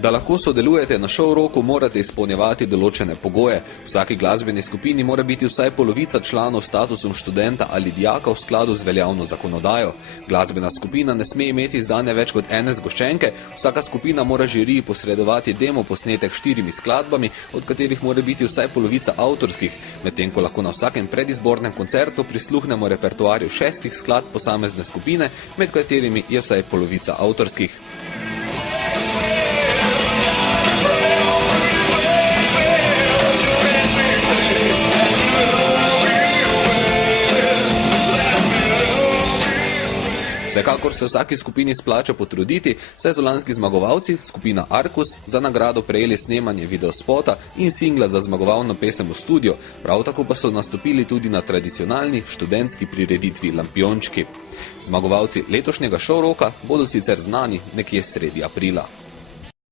Da lahko sodelujete na show roku, morate izpolnjevati določene pogoje. V vsaki glasbeni skupini mora biti vsaj polovica članov s statusom študenta ali dijaka v skladu z veljavno zakonodajo. Glasbena skupina ne sme imeti izdane več kot ene zgoščenke, vsaka skupina mora žiriji posredovati demo posnetek 4 skladbami, od katerih mora biti vsaj polovica avtorskih, medtem ko lahko na vsakem predizbornem koncertu prisluhnemo repertoarju 6 skladb posamezne skupine, med katerimi je vsaj polovica avtorskih. Vsekakor se vsaki skupini splača potruditi, saj so lanski zmagovalci, skupina Arkus, za nagrado prejeli snemanje videospota in singla za zmagovalno pesem v studio, prav tako pa so nastopili tudi na tradicionalni študentski prireditvi Lampiončki. Zmagovalci letošnjega show roka bodo sicer znani nekje sredi aprila.